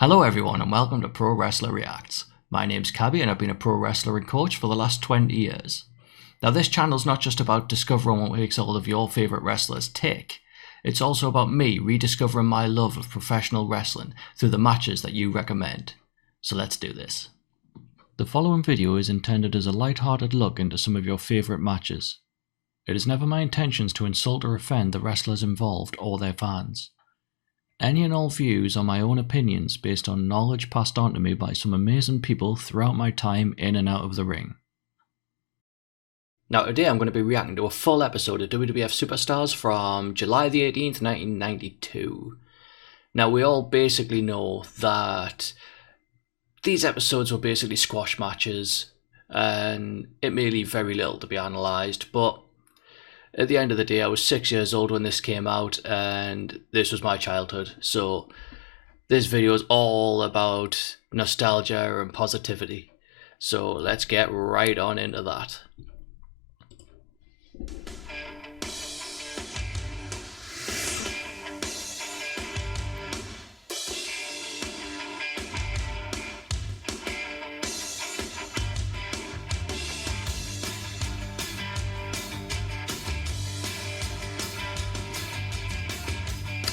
Hello everyone and welcome to Pro Wrestler Reacts. My name's Cabby and I've been a pro wrestler and coach for the last 20 years. Now this channel's not just about discovering what makes all of your favourite wrestlers tick, it's also about me rediscovering my love of professional wrestling through the matches that you recommend. So let's do this. The following video is intended as a light-hearted look into some of your favourite matches. It is never my intentions to insult or offend the wrestlers involved or their fans. Any and all views are my own opinions based on knowledge passed on to me by some amazing people throughout my time in and out of the ring. Now today I'm going to be reacting to a full episode of WWF Superstars from July the 18th, 1992. Now we all basically know that these episodes were basically squash matches and it may leave very little to be analysed, but at the end of the day, I was 6 years old when this came out, and this was my childhood. So this video is all about nostalgia and positivity. So let's get right on into that.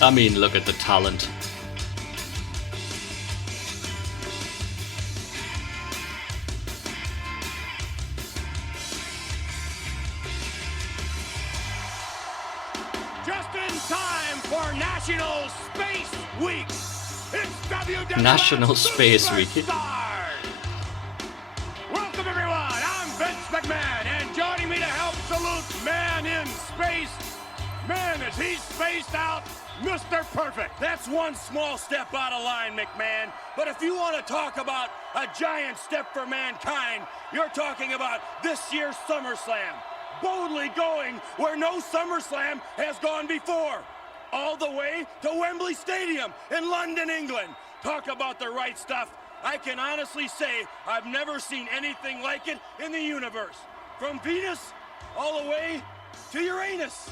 I mean, look at the talent. Just in time for National Space Week. It's WWF National Space Week. Superstars. Welcome everyone. I'm Vince McMahon, and joining me to help salute Man in Space. Man, as he's spaced out, Mr. Perfect. That's one small step out of line, McMahon. But if you want to talk about a giant step for mankind, you're talking about this year's SummerSlam. Boldly going where no SummerSlam has gone before. All the way to Wembley Stadium in London, England. Talk about the right stuff. I can honestly say I've never seen anything like it in the universe. From Venus all the way to Uranus.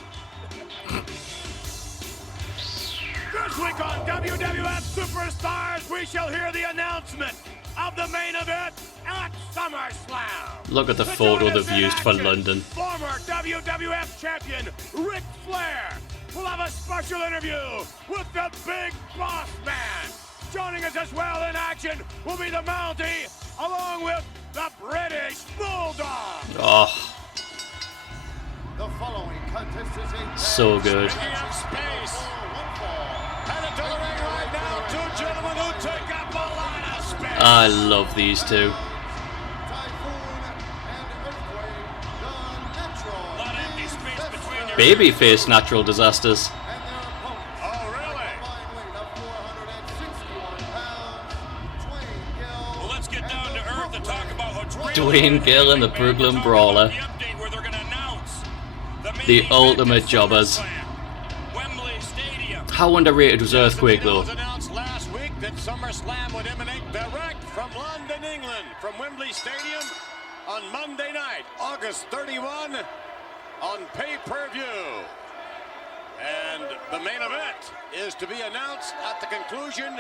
This week on WWF Superstars, we shall hear the announcement of the main event at SummerSlam. Look at the photo they've used for London. Former WWF champion Ric Flair will have a special interview with the Big Boss Man. Joining us as well in action will be the Mountie, along with the British Bulldog. Oh, The following contest is a so good. Speaking of space, headed to the ring right now, two gentlemen who take up a lot of space. I love these two. A lot of empty space between their Babyface natural disasters. Oh, really? Well, let's get down to earth and talk about what's really Dwayne Gill and the Brooklyn Brawler. The update where they're going to announce The main ultimate event at jobbers. SummerSlam. Wembley Stadium. How underrated was Earthquake It though? was announced last week that SummerSlam would emanate direct from London, England, from Wembley Stadium on Monday night, August 31, on pay-per-view. And the main event is to be announced at the conclusion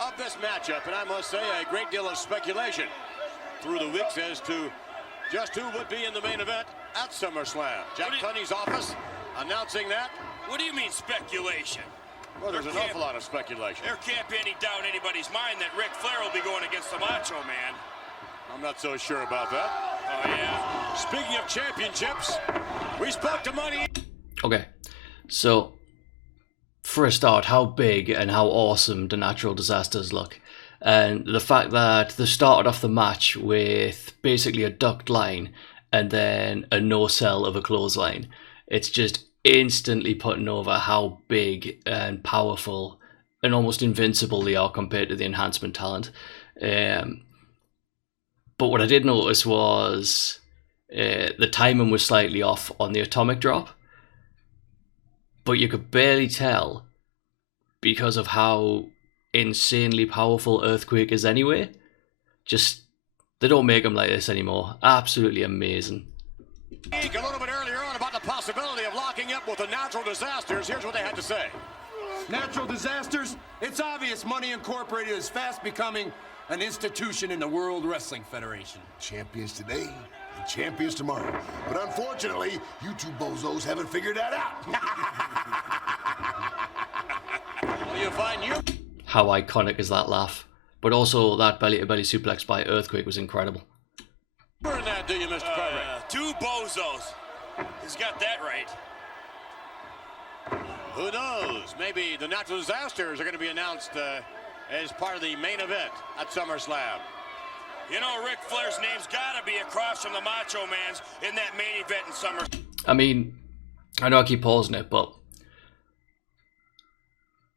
of this matchup. And I must say, a great deal of speculation through the weeks as to just who would be in the main event at SummerSlam. Jack Tunney's office announcing that. What do you mean speculation? Well, there's an awful lot of speculation. There can't be any doubt in anybody's mind that Ric Flair will be going against the Macho Man. I'm not so sure about that. Oh, yeah? Speaking of championships, we spoke to Money. Okay, so for a start, how big and how awesome the natural disasters look. And the fact that they started off the match with basically a ducked line and then a no-sell of a clothesline. It's just instantly putting over how big and powerful and almost invincible they are compared to the enhancement talent. But what I did notice was the timing was slightly off on the atomic drop, but you could barely tell because of how insanely powerful Earthquake is anyway. Just, they don't make them like this anymore. Absolutely amazing. A little bit earlier on about the possibility of locking up with the natural disasters. Here's what they had to say. Natural disasters? It's obvious Money Incorporated is fast becoming an institution in the World Wrestling Federation. Champions today and champions tomorrow. But unfortunately, you two bozos haven't figured that out. Well, you find you. How iconic is that laugh? But also that belly-to-belly suplex by Earthquake was incredible. Burn that, do you, Mr. Perfect? Two bozos. He's got that right. Who knows? Maybe the natural disasters are going to be announced as part of the main event at SummerSlam. You know, Ric Flair's name's got to be across from the Macho Man's in that main event in SummerSlam. I mean, I know I keep pausing it, but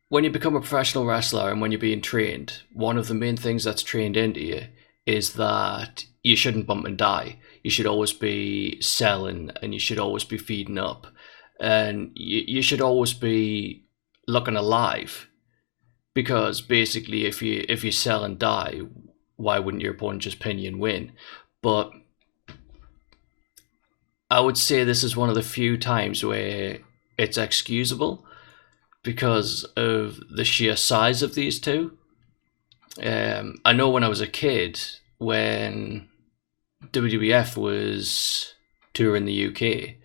when you become a professional wrestler and when you're being trained, one of the main things that's trained into you is that you shouldn't bump and die. You should always be selling and you should always be feeding up. And you should always be looking alive. Because basically if you sell and die, why wouldn't your opponent just pin you and win? But I would say this is one of the few times where it's excusable because of the sheer size of these two. I know when I was a kid, when WWF was touring the UK,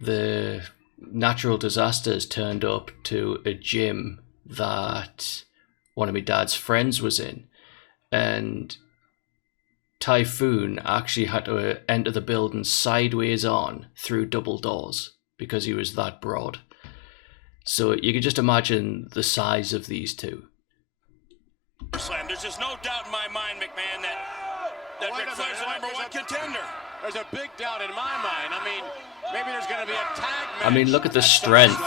the natural disasters turned up to a gym that one of my dad's friends was in, and Typhoon actually had to enter the building sideways on through double doors because he was that broad. So you can just imagine the size of these two. There's just no doubt in my mind, McMahon, that Ric Flair's the #1 contender. There's a big doubt in my mind. I mean, maybe there's going to be a tag match. I mean, look at the strength.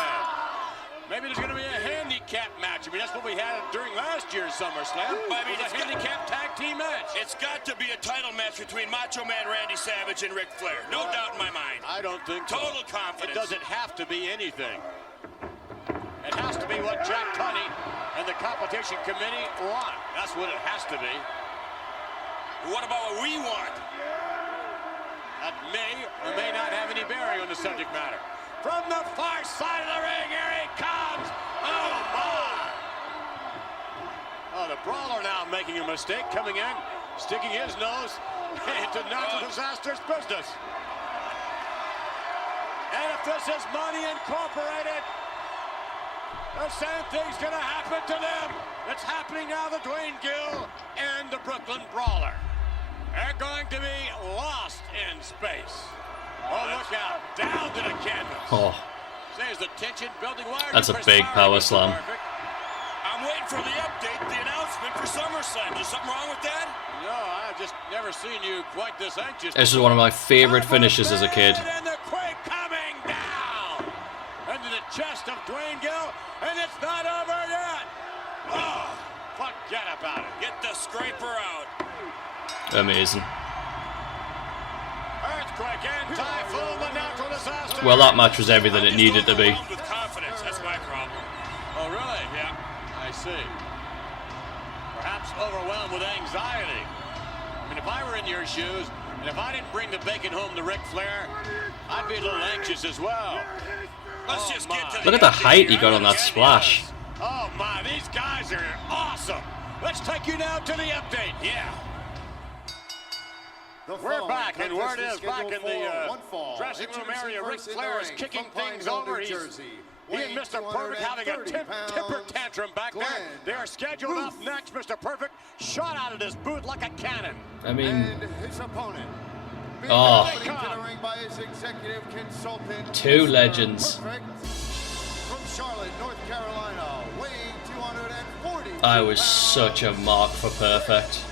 Maybe there's going to be a handicap match. I mean, that's what we had during last year's SummerSlam. I mean, it's a handicap tag team match. It's got to be a title match between Macho Man Randy Savage and Ric Flair. No doubt in my mind. I don't think so. Total confidence. It doesn't have to be anything. It has to be what Jack Tunney and the competition committee want. That's what it has to be. What about what we want? That may or may not have any bearing on the subject matter. From the far side of the ring, here he comes. Oh, my. Oh, the Brawler now making a mistake, coming in, sticking his nose into natural disasters business. And if this is Money Incorporated, the same thing's going to happen to them. It's happening now to Dwayne Gill and the Brooklyn Brawler. They're going to be lost in space. Oh, look out. Down to the canvas. Oh, There's the tension building. that's a big power slam. I'm waiting for the update, the announcement for SummerSlam. Is something wrong with that? No, I've just never seen you quite this anxious. This is one of my favorite finishes as a kid. And the Quake coming down into the chest of Dwayne Gill, and it's not over yet. Oh, forget about it. Get the scraper out. Amazing. Earthquake and Typhoon, the natural disaster. Well, that match was everything it needed to be. With confidence, that's my problem. Oh, really? Yeah. I see. Perhaps overwhelmed with anxiety. I mean, if I were in your shoes, and if I didn't bring the bacon home to Ric Flair, I'd be a little anxious as well. Let's just get to Look at the height he got on that splash. Oh, my, these guys are awesome. Let's take you now to the update. Yeah. We're back, and word is back in the dressing room area. Ric Flair is kicking things over. He and Mr. Perfect having a temper tantrum back there. They are scheduled up next. Mr. Perfect shot out of this booth like a cannon. I mean, And his opponent. Oh. Being accompanied to the ring by his executive consultant, Two Mr. legends. Perfect. From Charlotte, North Carolina, weighing 240 I was such a mark for Perfect.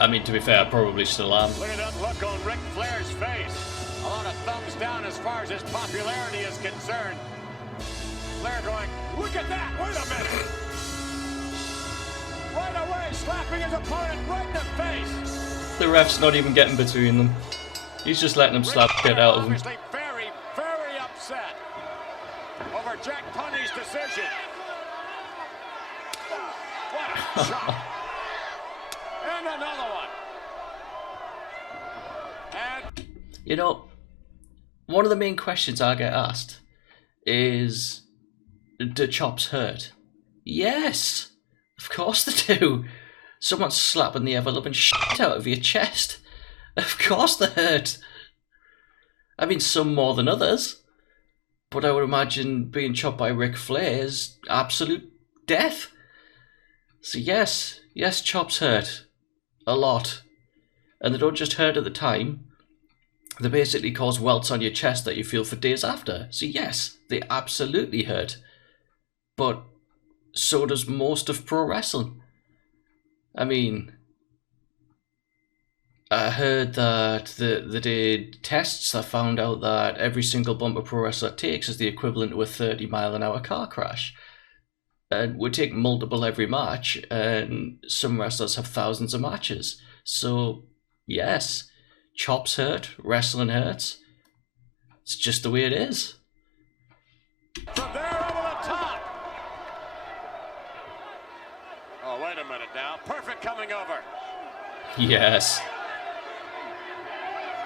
I mean, to be fair, I probably still am. Look at that look on Ric Flair's face. A lot of thumbs down as far as his popularity is concerned. Flair going, look at that, wait a minute. Right away, slapping his opponent right in the face. The ref's not even getting between them. He's just letting them slap get out of him. Obviously very, very upset over Jack Tunney's decision. What a shot. And another one. And You know, one of the main questions I get asked is, do chops hurt? Yes, of course they do. Someone's slapping the ever-loving shit out of your chest. Of course they hurt. I mean, some more than others. But I would imagine being chopped by Ric Flair is absolute death. So yes, chops hurt. A lot. And they don't just hurt at the time. They basically cause welts on your chest that you feel for days after. So yes, they absolutely hurt. But so does most of pro wrestling. I mean, I heard that they did tests that found out that every single bump a pro wrestler takes is the equivalent to a 30-mile-an-hour car crash. And we take multiple every match, and some wrestlers have thousands of matches. So, yes, chops hurt, wrestling hurts. It's just the way it is. From there over the top. Oh, wait a minute now. Perfect coming over. Yes.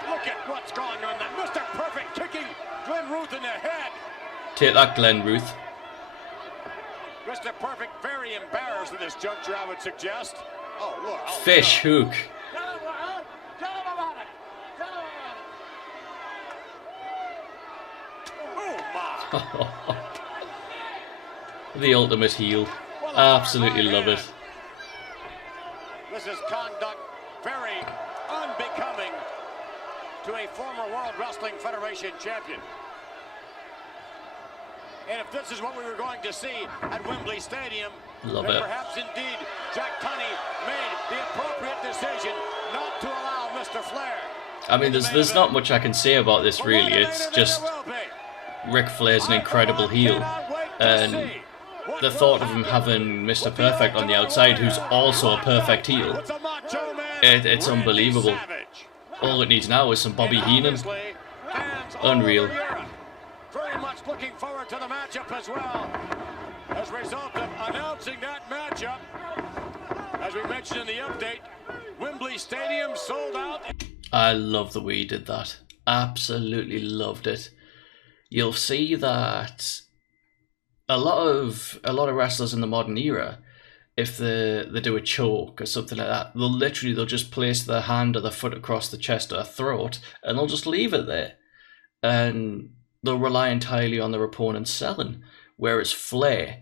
Look at what's going on there. Mr. Perfect kicking Glenn Ruth in the head. Take that, Glenn Ruth. Mr. Perfect very embarrassed at this juncture, I would suggest. Oh, look. Oh, Fish hook. Oh, my. The ultimate heel. Absolutely love it. This is conduct very unbecoming to a former World Wrestling Federation champion. And if this is what we were going to see at Wembley Stadium, Love then it. perhaps indeed Jack Tunney made the appropriate decision not to allow Mr. Flair. I mean, there's not much I can say about this really. It's just Ric Flair's an incredible heel, and the thought of him having Mr. Perfect on the outside, who's also a perfect heel, it's unbelievable. All it needs now is some Bobby Heenan. Unreal. Very much looking forward to the matchup as well. As a result of announcing that matchup, as we mentioned in the update, Wembley Stadium sold out. I love the way he did that. Absolutely loved it. You'll see that a lot of wrestlers in the modern era, if they do a choke or something like that, they'll just place their hand or their foot across the chest or their throat, and they'll just leave it there. And they'll rely entirely on their opponent's selling. Whereas Flair,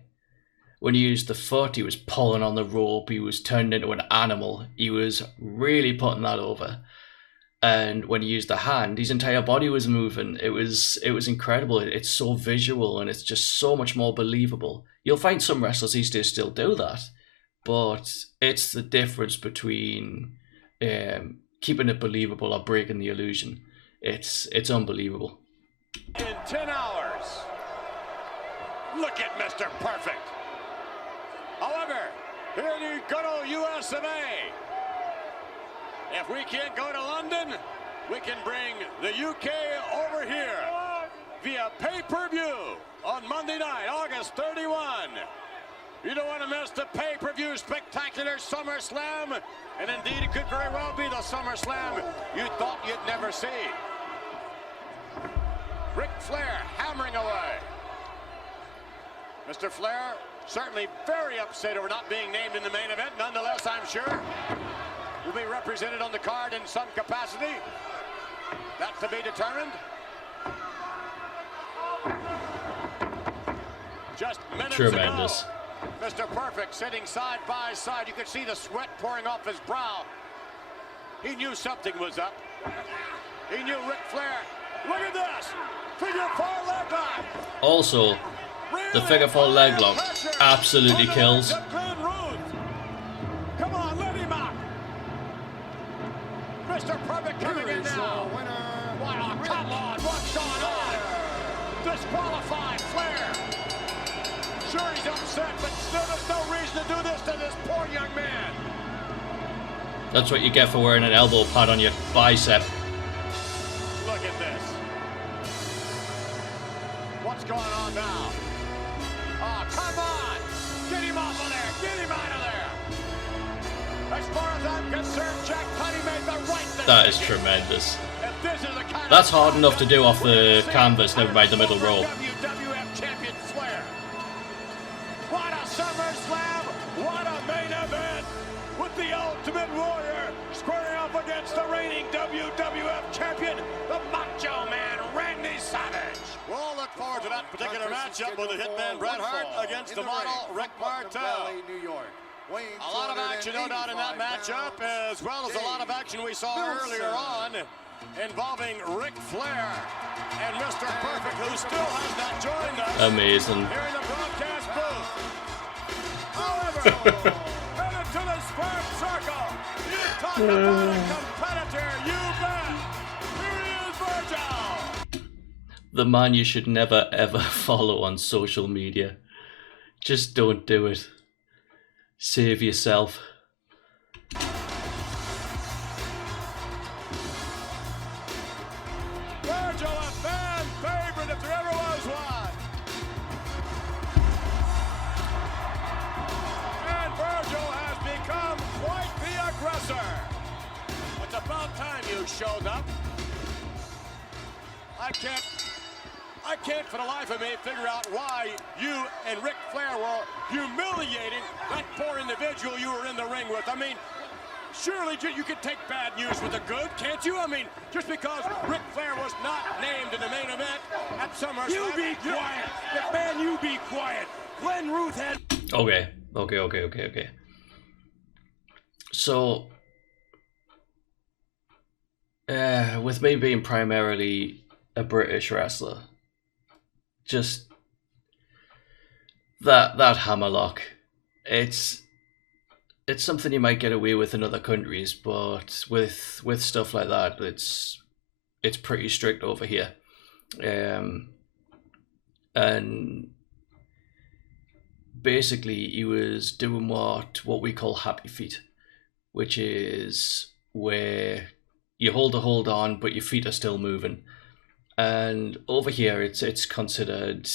when he used the foot, he was pulling on the rope, he was turned into an animal, he was really putting that over. And when he used the hand, his entire body was moving. It was incredible. It's so visual, and it's just so much more believable. You'll find some wrestlers these days still do that, but it's the difference between keeping it believable or breaking the illusion. It's unbelievable. In 10 hours. Look at Mr. Perfect. However, here in the good old US of A, if we can't go to London, we can bring the UK over here via pay-per-view on Monday night, August 31. You don't want to miss the pay-per-view spectacular SummerSlam, and indeed it could very well be the SummerSlam you thought you'd never see. Ric Flair hammering away. Mr. Flair certainly very upset over not being named in the main event. Nonetheless, I'm sure will be represented on the card in some capacity. That's to be determined. Just minutes Tremendous. ago, Mr. Perfect sitting side by side. You could see the sweat pouring off his brow. He knew something was up. He knew Ric Flair. Look at this. Figure 4 leg lock. Also, the figure 4 leg lock absolutely kills. Come on, let him out. Mr. Perfect coming in now. Wow, come on, what's going on? Disqualified Flair. Sure, he's upset, but still there's no reason to do this to this poor young man. That's what you get for wearing an elbow pad on your bicep. Look at this. What's going on now? Oh, come on! Get him off of there! Get him out of there! As far as I'm concerned, Jack Tunney made the right decision. That is tremendous. If this is the kind That's of hard enough to do off the canvas, never mind the middle row. WWF against the reigning WWF champion, the Macho Man, Randy Savage. We'll look forward to that particular matchup with the Hitman Bret Hart against the model Rick Martel. New York. A lot of action, no doubt, in that matchup, as well as a lot of action we saw earlier on involving Ric Flair and Mr. Perfect, who still has not joined us. Amazing. Here in the broadcast booth. However, headed to the square circle. You talk about a competitor, you bet. Here he is, Virgil. The man you should never ever follow on social media. Just don't do it. Save yourself. Virgil, a fan favorite if there ever was one. And Virgil has become quite the aggressor. It's about time you showed up. I can't for the life of me figure out why you and Ric Flair were humiliating that poor individual you were in the ring with. I mean, surely you could take bad news with the good, can't you? I mean, just because Ric Flair was not named in the main event at SummerSlam. You be quiet. McMahon, you be quiet. Glenn Ruth had... Okay. So, with me being primarily a British wrestler, just that hammerlock, it's something you might get away with in other countries, but with stuff like that, it's pretty strict over here. And basically he was doing what we call happy feet, which is where you hold on but your feet are still moving. And over here, it's considered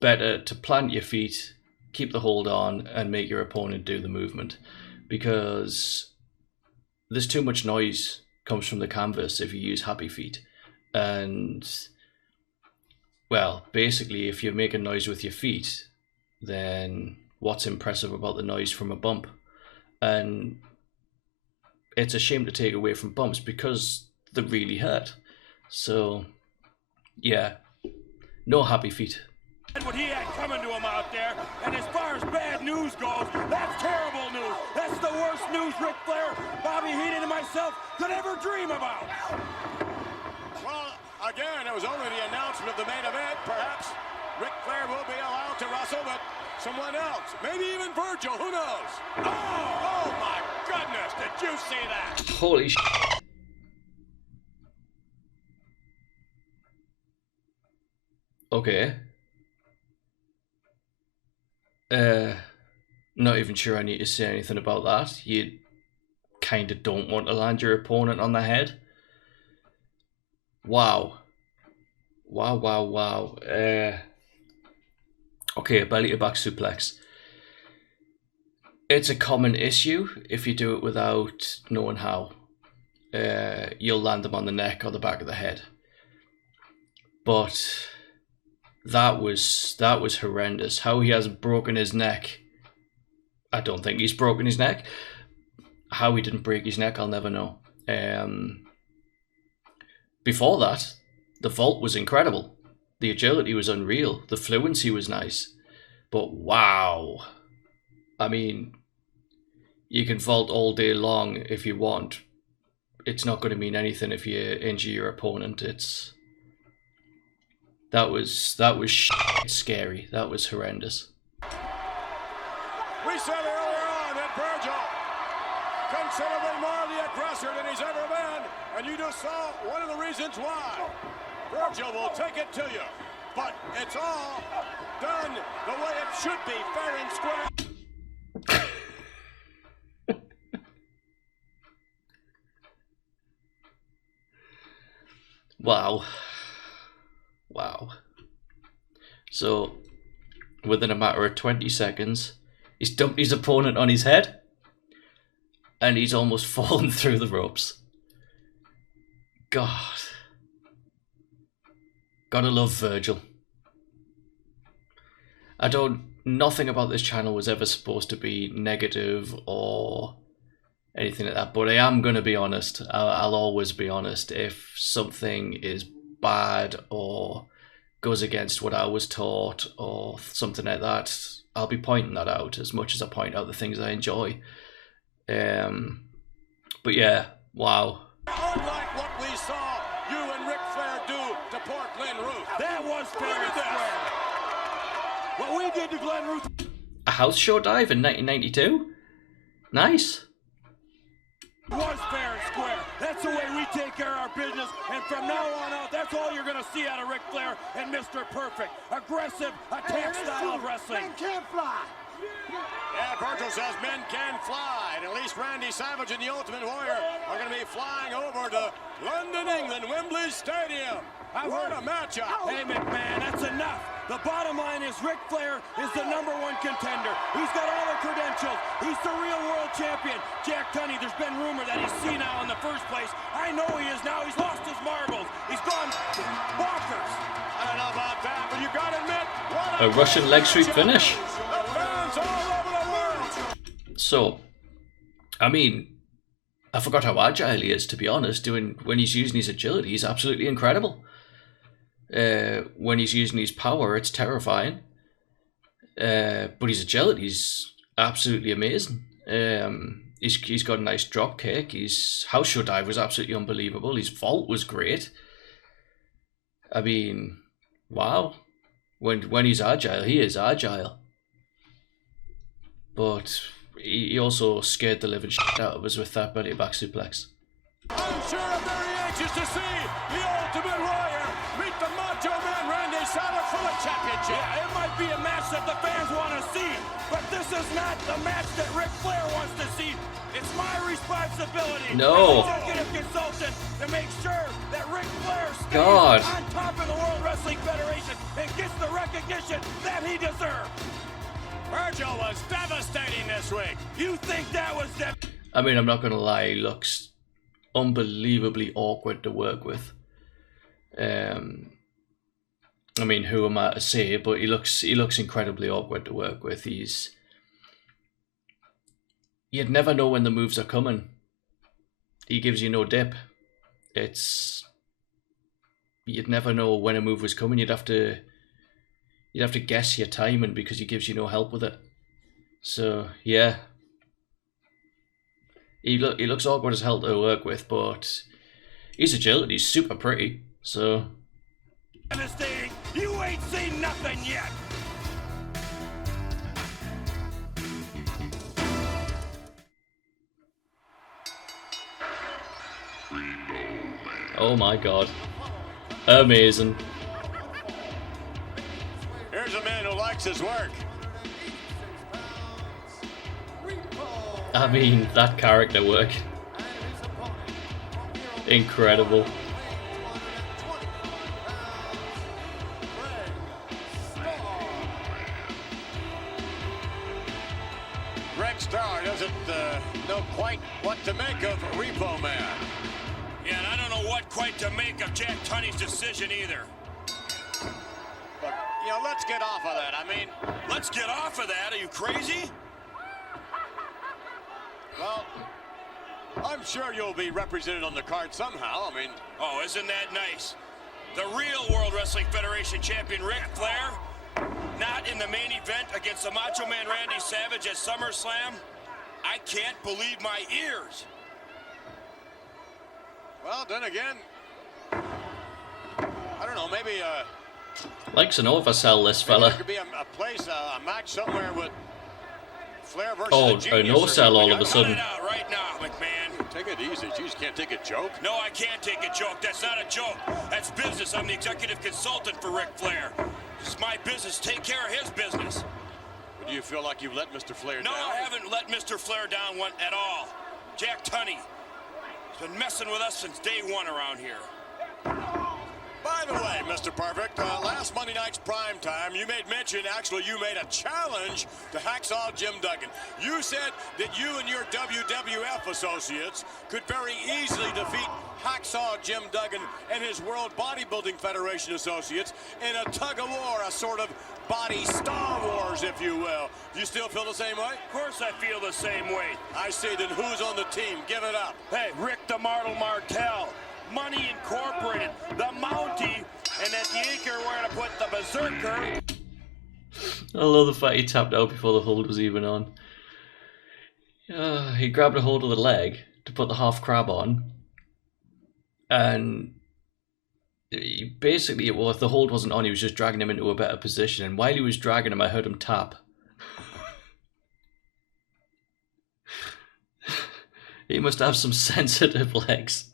better to plant your feet, keep the hold on, and make your opponent do the movement, because there's too much noise comes from the canvas if you use happy feet. And, well, basically, if you're making noise with your feet, then what's impressive about the noise from a bump? And it's a shame to take away from bumps because they really hurt. So... yeah, no happy feet. What he had coming to him out there, and as far as bad news goes, that's terrible news. That's the worst news Ric Flair, Bobby Heenan, and myself could ever dream about. Well, again, it was only the announcement of the main event. Perhaps Ric Flair will be allowed to wrestle, but someone else, maybe even Virgil, who knows? Oh my goodness, did you see that? Holy shit. Okay. Not even sure I need to say anything about that. You kind of don't want to land your opponent on the head. Wow. Okay, belly to back suplex. It's a common issue if you do it without knowing how. You'll land them on the neck or the back of the head. But that was horrendous. How he hasn't broken his neck. I don't think he's broken his neck. How he didn't break his neck, I'll never know. Before that, the vault was incredible. The agility was unreal. The fluency was nice. But wow. I mean, you can vault all day long if you want. It's not going to mean anything if you injure your opponent. That was scary. That was horrendous. We said earlier on that Virgil, considerably more the aggressor than he's ever been, and you just saw one of the reasons why. Virgil will take it to you, but it's all done the way it should be, fair and square. Wow. So, within a matter of 20 seconds, he's dumped his opponent on his head, and he's almost fallen through the ropes. God. Gotta love Virgil. Nothing about this channel was ever supposed to be negative or anything like that. But I am going to be honest. I'll always be honest. If something is bad or goes against what I was taught or something like that, I'll be pointing that out as much as I point out the things I enjoy. But yeah, wow. Unlike what we saw you and Ric Flair do to poor Glenn Ruth. That was fair and square. What we did to Glenn Ruth. A house show dive in 1992? Nice. Was fair and square. That's the way we take care of our business. And from now on out, that's all you're going to see out of Ric Flair and Mr. Perfect. Aggressive attack style of wrestling. Men can't fly. Yeah, Virgil says men can fly. And at least Randy Savage and the Ultimate Warrior are going to be flying over to London, England, Wembley Stadium. What a matchup. Hey, McMahon, that's enough. The bottom line is Ric Flair is the #1 contender. He's got all the credentials. He's the real world champion. Jack Tunney, there's been rumor that he's senile in the first place. I know he is now. He's lost his marbles. He's gone bonkers. I don't know about that, but you got to admit, what A Russian leg sweep finish. The fans all over the world. So, I mean, I forgot how agile he is, to be honest. When he's using his agility, he's absolutely incredible. When he's using his power, it's terrifying. But his agility is absolutely amazing. He's got a nice drop kick. His house show dive was absolutely unbelievable. His vault was great. I mean, wow. When he's agile, he is agile. But he also scared the living shit out of us with that belly back suplex. I'm sure I'm very anxious to see the Ultimate Warrior meet the Macho Man Randy Savage for the championship. Yeah, it might be a match that the fans want to see, but this is not the match that Ric Flair wants to see. It's my responsibility No. as executive consultant to make sure that Ric Flair stays God. on top of the World Wrestling Federation and gets the recognition that he deserves. Virgil was devastating this week. You think that was I mean, I'm not going to lie, he looks unbelievably awkward to work with. I mean, who am I to say? But he looks incredibly awkward to work with. You'd never know when the moves are coming. He gives you no dip. You'd never know when a move was coming. You'd have to guess your timing because he gives you no help with it. So yeah. He looks awkward as hell to work with, but his agility is super pretty, so... devastating? You ain't seen nothing yet! Oh my god. Amazing. Here's a man who likes his work. I mean, that character work. Incredible. Greg Starr doesn't know quite what to make of Repo Man. Yeah, and I don't know what quite to make of Jack Tunney's decision either. But, let's get off of that. I mean, let's get off of that. Are you crazy? Well, I'm sure you'll be represented on the card somehow. I mean... Oh, isn't that nice? The real World Wrestling Federation champion, Ric Flair, not in the main event against the Macho Man Randy Savage at SummerSlam. I can't believe my ears. Well, then again, I don't know, maybe... Likes an oversell, this fella. There could be a place, a match somewhere with Flair versus a no-sell all of a sudden. Cut it out right now, McMahon. Take it easy. Jeez, can't take a joke. No, I can't take a joke. That's not a joke. That's business. I'm the executive consultant for Ric Flair. It's my business. Take care of his business. But do you feel like you've let Mr. Flair down? No, I haven't let Mr. Flair down at all. Jack Tunney has been messing with us since day one around here. By the way, Mr. Perfect, last Monday night's prime time, you made mention, actually, you made a challenge to Hacksaw Jim Duggan. You said that you and your WWF associates could very easily defeat Hacksaw Jim Duggan and his World Bodybuilding Federation associates in a tug-of-war, a sort of body Star Wars, if you will. Do you still feel the same way? Of course I feel the same way. I see. Then who's on the team? Give it up. Hey, Rick the Martel Martel, Money Incorporated, the Mountie, and at the anchor we're going to put the Berserker. I love the fact he tapped out before the hold was even on. He grabbed a hold of the leg to put the half crab on, and he basically, well, if the hold wasn't on, he was just dragging him into a better position, and while he was dragging him, I heard him tap. He must have some sensitive legs.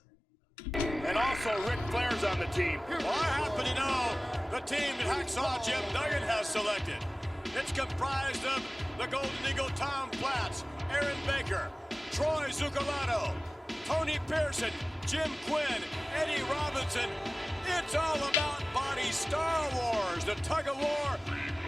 And also Ric Flair's on the team. Well, I happen to know the team that Hacksaw Jim Duggan has selected. It's comprised of the Golden Eagle Tom Platz, Aaron Baker, Troy Zuccolatto, Tony Pearson, Jim Quinn, Eddie Robinson. It's all about body Star Wars, the tug-of-war.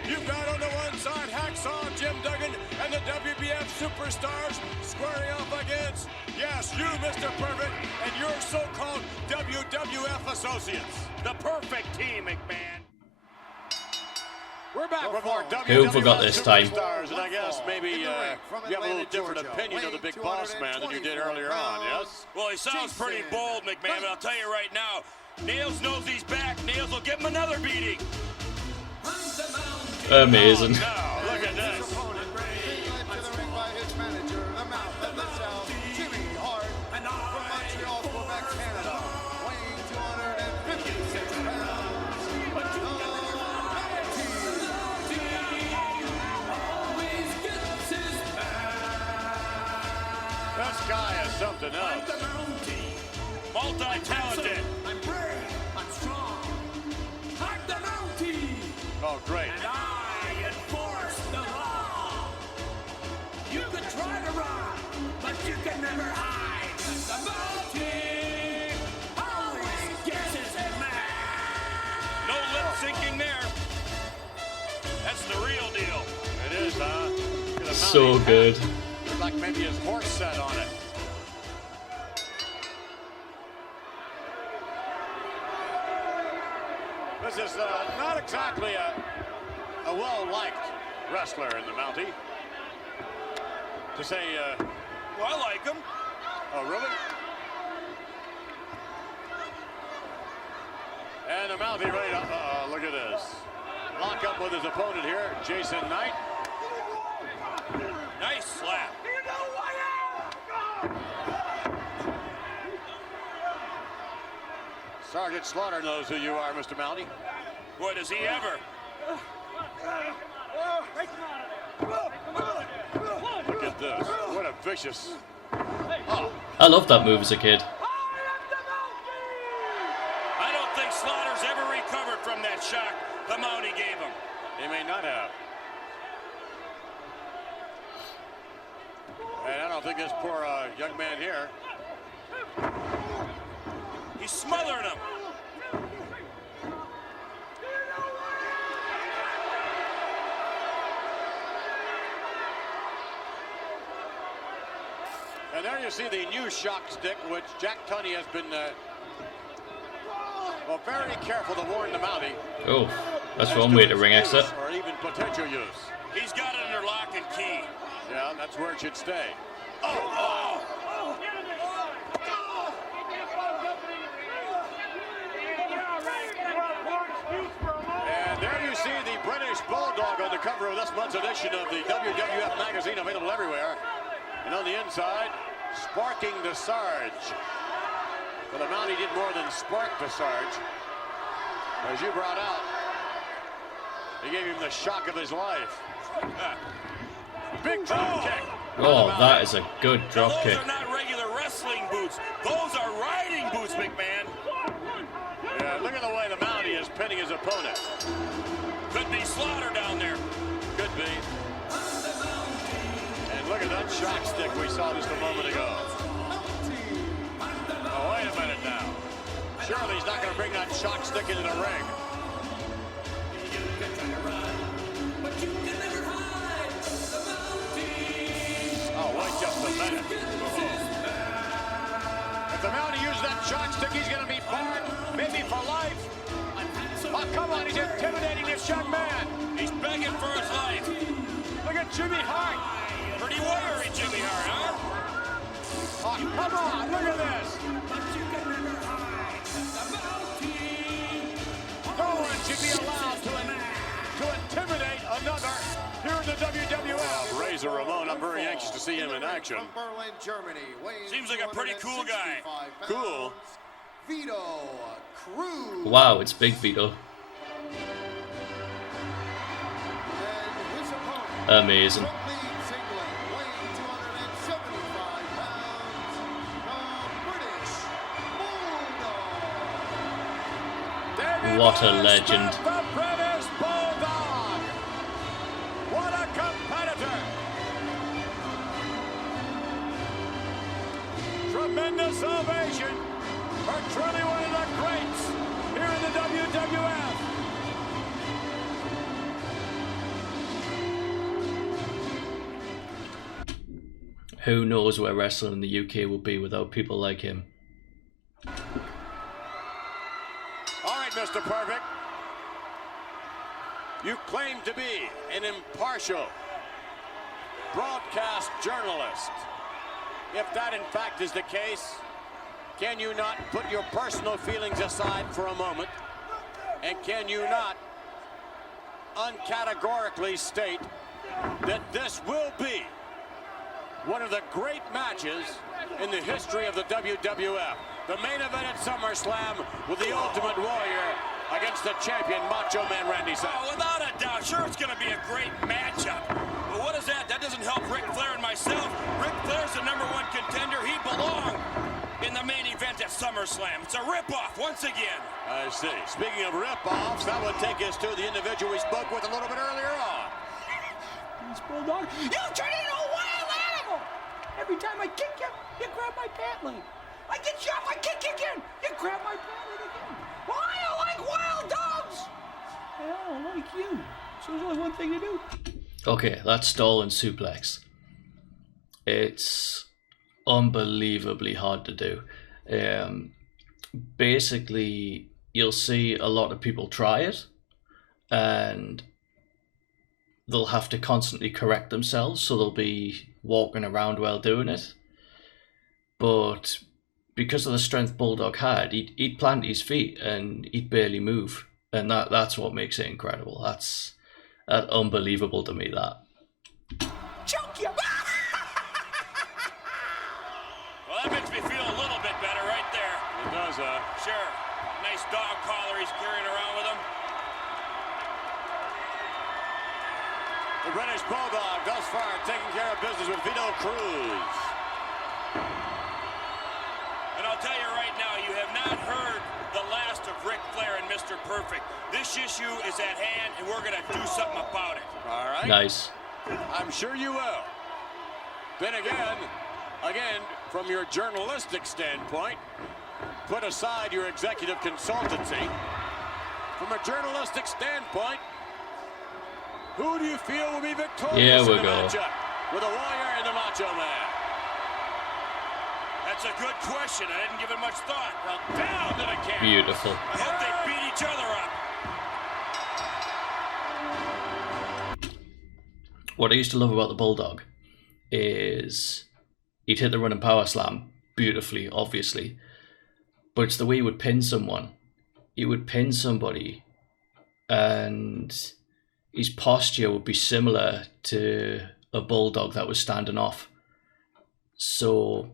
You've got on the one side Hacksaw Jim Duggan and the WWF Superstars squaring off against, yes, you, Mr. Perfect, and your so-called WWF associates. The perfect team, McMahon. We're back with more WWF Who forgot this time? Superstars, and I guess maybe you have a little different opinion of the big boss man than you did earlier on, yes? Well, he sounds pretty bold, McMahon, but I'll tell you right now, Nails knows he's back. Nails will give him another beating. Amazing. Oh, no, look at this. This guy is something else. Multi-talented. I'm brave, I'm strong. I'm the Mountie. Oh, great. And I enforce the law. You can try to run, but you can never hide. The Mountie always gets his man. No lip syncing there. That's the real deal. It is, huh? Look at the So mounting good. hat. Looks like maybe his horse sat on it. This is not exactly a well-liked wrestler in the Mountie. To say, Well, I like him. oh, really? And the Mountie ready to, look at this. Lock up with his opponent here, Jason Knight. Nice slap. Sergeant Slaughter knows who you are, Mr. Mountie. Boy, does he ever. Look at this. What a vicious. Oh, I loved that move as a kid. I don't think Slaughter's ever recovered from that shock the Mountie gave him. he may not have. And I don't think this poor young man here. He's smothering him. And there you see the new shock stick, which Jack Tunney has been, well, very careful to warn the Mountie. Oh, that's as one to way to its ring use exit. Or even potential use. He's got it under lock and key. Yeah, that's where it should stay. Oh! And there you see the British Bulldog on the cover of this month's edition of the WWF magazine, available everywhere. And on the inside, sparking the Sarge. But the Mountie did more than spark the Sarge. As you brought out, he gave him the shock of his life. Big drop kick. Oh, that is a good drop Those kick. are not regular wrestling boots. Those are riding boots, McMahon. Yeah, look at the way the Mountie is pinning his opponent. Could be Slaughter down there. Could be. And look at that shock stick we saw just a moment ago. Oh, wait a minute now. Surely he's not going to bring that shock stick into the ring. Oh, wait just a minute. If the Mountie uses that shock Oh, come on, he's intimidating this young man. He's begging for his life. Look at Jimmy Hart. Pretty wiry, Jimmy Hart, huh? Oh, come on, look at this. But you can never hide the bounty. No one should be allowed to intimidate another here in the WWF. Razor Ramon, I'm very anxious to see him in action. From Berlin, Germany, weighing Seems like a pretty cool guy. 265 Cool. pounds, Vito Cruz. Wow, it's Big Vito. And his opponent, Amazing. from Leeds, England, weighing 275 pounds, the British Bulldog. Davey What a Boy legend. Smith, the British Bulldog. What a competitor. Tremendous ovation for truly one of the greats here in the WWF. Who knows where wrestling in the UK would be without people like him? All right, Mr. Perfect. You claim to be an impartial broadcast journalist. If that in fact is the case, can you not put your personal feelings aside for a moment? And can you not uncategorically state that this will be one of the great matches in the history of the WWF? The main event at SummerSlam with the Ultimate Warrior against the champion Macho Man Randy Savage. Oh, without a doubt. Sure, it's going to be a great matchup. But what is that? That doesn't help Ric Flair and myself. Ric Flair's the #1 contender. He belonged in the main event at SummerSlam. It's a ripoff once again. I see. Speaking of rip-offs, that would take us to the individual we spoke with a little bit earlier on. This Bulldog, you turn into a wild animal! Every time I kick you, you grab my pant leg. I get you up, I kick you again, you grab my pant leg again. Well, I don't like wild dogs! I don't like you. So there's only one thing to do. Okay, that's Stalin suplex. It's unbelievably hard to do. Basically, you'll see a lot of people try it, and they'll have to constantly correct themselves, so they'll be walking around while doing it. But because of the strength Bulldog had, he'd plant his feet and he'd barely move, and that's what makes it incredible. That's unbelievable to me. That. Choke you! Well, that makes me feel a little bit better right there. It does, Sure. Nice dog collar he's carrying around with him. the British Bulldog thus far taking care of business with Vito Cruz. And I'll tell you right now, you have not heard the last of Ric Flair and Mr. Perfect. This issue is at hand, and we're going to do something about it. All right. Nice. I'm sure you will. Then again, from your journalistic standpoint, put aside your executive consultancy. From a journalistic standpoint, who do you feel will be victorious Here we in the go. matchup with the Warrior and the Macho Man? That's a good question. I didn't give it much thought. Well, down to the camera. Beautiful. I hope they beat each other up. What I used to love about the Bulldog is he'd hit the running power slam beautifully, obviously, but it's the way he would pin someone. He would pin somebody, and his posture would be similar to a Bulldog that was standing off. So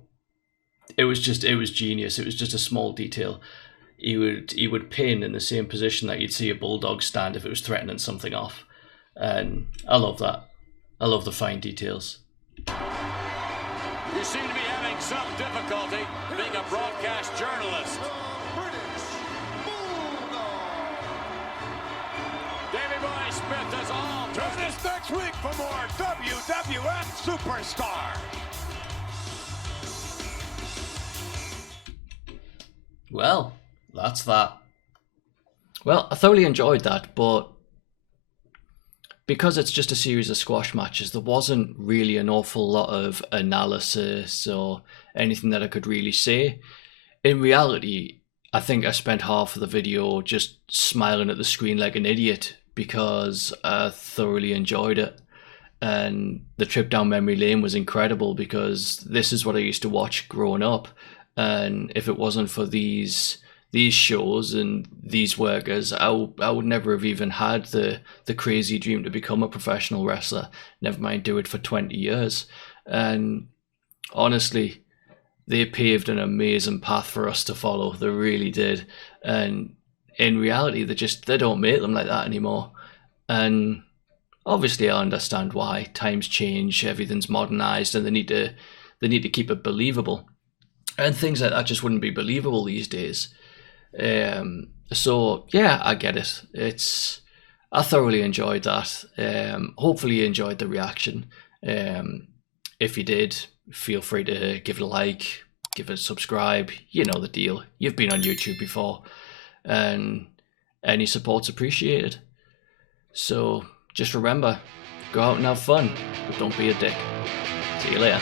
it was genius. It was just a small detail. He would pin in the same position that you'd see a Bulldog stand if it was threatening something off. And I love that. I love the fine details. You seem to be having some difficulty being a broadcast journalist. British Bulldog. Davey Boy Smith is all. Join us next week for more WWF Superstars. Well, that's that. Well, I thoroughly enjoyed that, but because it's just a series of squash matches, there wasn't really an awful lot of analysis or anything that I could really say. In reality, I think I spent half of the video just smiling at the screen like an idiot because I thoroughly enjoyed it. And the trip down memory lane was incredible because this is what I used to watch growing up. And if it wasn't for these shows and these workers, I would never have even had the crazy dream to become a professional wrestler, never mind do it for 20 years. And honestly, they paved an amazing path for us to follow. They really did. And in reality, they don't make them like that anymore. And obviously I understand why. Times change, everything's modernized, and they need to keep it believable. And things like that just wouldn't be believable these days. So yeah, I get it. I thoroughly enjoyed that. Hopefully you enjoyed the reaction. If you did, feel free to give it a like, give it a subscribe. You know the deal. You've been on YouTube before, and any support's appreciated. So just remember, go out and have fun, but don't be a dick. See you later.